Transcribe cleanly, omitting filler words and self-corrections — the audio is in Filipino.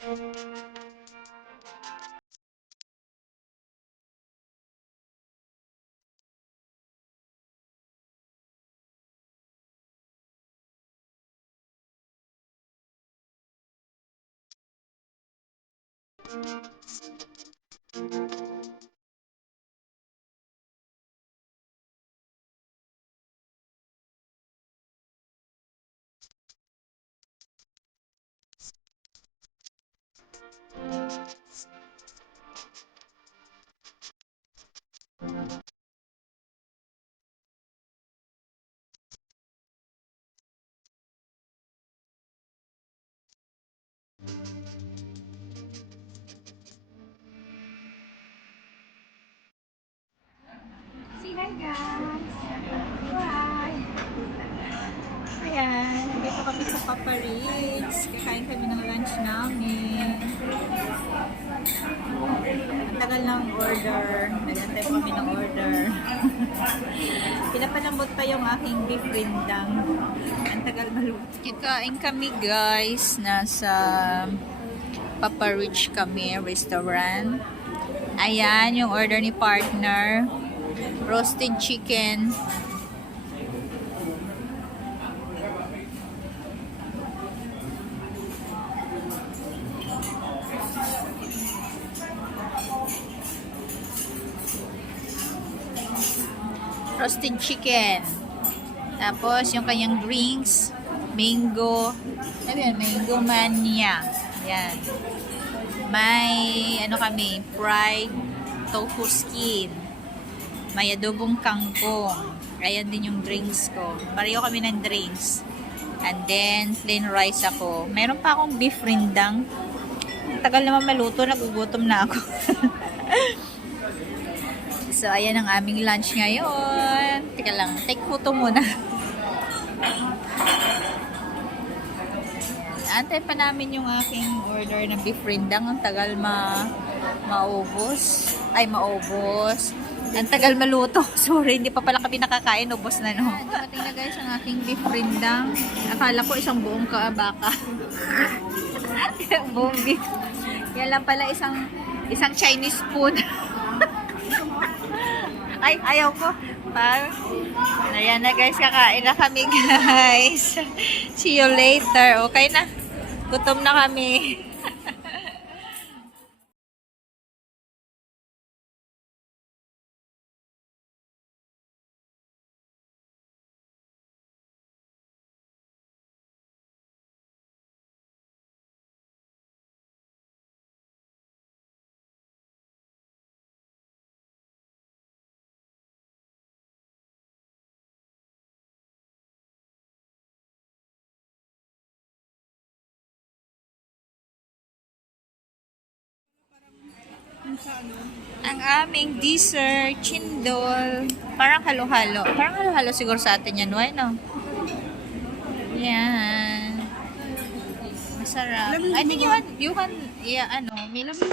Say hi guys! Hi! Ayan, dito kami sa Papa Ritz. Kakain kami ng lunch namin. Ang tagal ng order. Nagantay pa kami ng order. Pinapalambot pa yung aking beef rindang. Ang tagal maluto. Kikain kami guys. Nasa Papa Ritz kami, restaurant. Ayan, yung order ni partner. Roasted chicken. Roasted chicken. Tapos, yung kanyang drinks, mango. Ano yan? Mango mania. Yan. May, ano kami, fried tofu skin. May adobong kangkong. Ayan din yung drinks ko. Pareho kami ng drinks. And then, plain rice ako. Meron pa akong beef rindang. Tagal naman maluto. Nagugutom na ako. So, ayan ang aming lunch ngayon. Teka lang, take photo muna. Antay pa namin yung aking order ng beef rindang. Ang tagal maubos. Ay, maubos. Ang tagal maluto. Sorry, hindi pa pala kami nakakain. Ubos na, no? Dumating na guys ang aking beef rindang. Akala ko isang buong baka. Buong beef. Yan lang pala isang Chinese spoon. Ay, ayaw ko. Ayan na guys, kakain na kami guys. See you later. Okay na. Gutom na kami. Ang aming dessert, chindol. Parang halo-halo. Parang halo-halo siguro sa atin yan. Why no? Yan. Masarap. I think you can, yeah, ano, may lamig.